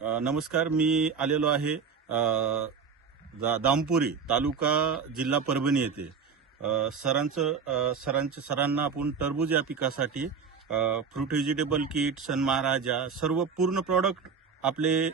नमस्कार. मी आलेलो आहे दामपुरी तालुका जिल्हा परभणी येथे. सरांना आपण टरबूज या पिकासाठी फ्रूट व्हेजिटेबल किट, सन महाराजा सर्व पूर्ण प्रॉडक्ट आपले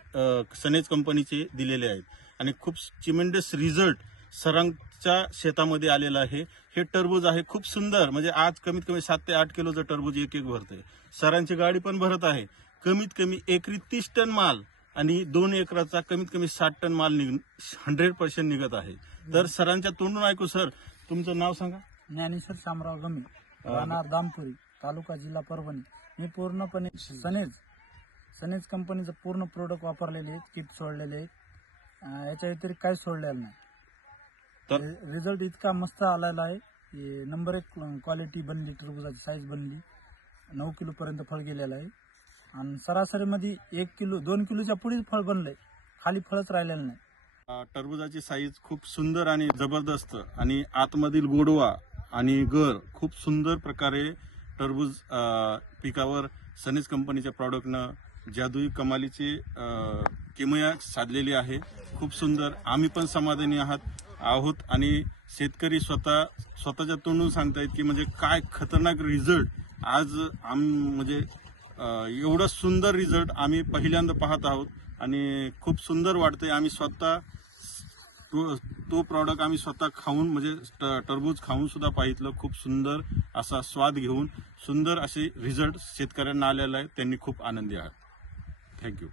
सनेज कंपनीचे दिलेले आहेत आणि खूप चिमेंडस रिझल्ट सरांच्या शेतामध्ये आलेला आहे. हे टरबूज आहे खूप सुंदर, म्हणजे आज कमीत कमी 7 ते 8 किलोचं टरबूज एक भरतंय. सरांची गाडी पण भरत आहे. कमीत कमी एकरी 30 टन माल आणि 2 एकराचा कमीत कमी 60 टन माल 100% निघत आहे. तर सरांच्या तोंडून ऐकू. सर, तुमचं नाव सांगा. ज्ञानेश्वर शामराव गमे, राहणार दामपुरी, तालुका जिल्हा परभणी. मी पूर्णपणे सनेज कंपनीचं पूर्ण प्रोडक्ट वापरलेले आहेत, किट सोडलेले आहेत. याच्या व्यतिरिक्त काही सोडलेलं नाही. तर रिझल्ट इतका मस्त आलेला आहे. नंबर 1 क्वालिटी बनली, टरबुजाची साईज बनली, 9 किलो पर्यंत फळ गेलेलं आहे आणि सरासरीमध्ये 1 किलो 2 किलोच्या पुढे फळ बनलंय, खाली फळच राहिलेलं नाही. टरबुजाची साईज खूप सुंदर आणि जबरदस्त आणि आतमधील गोडवा आणि गर खूप सुंदर प्रकारे टरबूज पिकावर सनेज कंपनीच्या प्रॉडक्टनं जादुई कमालीची किमया साधलेली आहे. खूप सुंदर. आम्ही पण समाधानी आहोत आणि शेतकरी स्वतःच्या तोंडून सांगतायत की म्हणजे काय खतरनाक रिझल्ट आज म्हणजे एवढा सुंदर रिझल्ट आम्ही पहिल्यांदा पाहत आहोत आणि खूप सुंदर वाटतंय. आम्ही स्वतः तो प्रॉडक्ट आम्ही स्वतः खाऊन म्हणजे टरबूज खाऊन सुद्धा पाहितलं. खूप सुंदर असा स्वाद घेऊन सुंदर असे रिझल्ट शेतकऱ्यांना आलेला आहे. त्यांनी खूप आनंदी आहात. थँक्यू.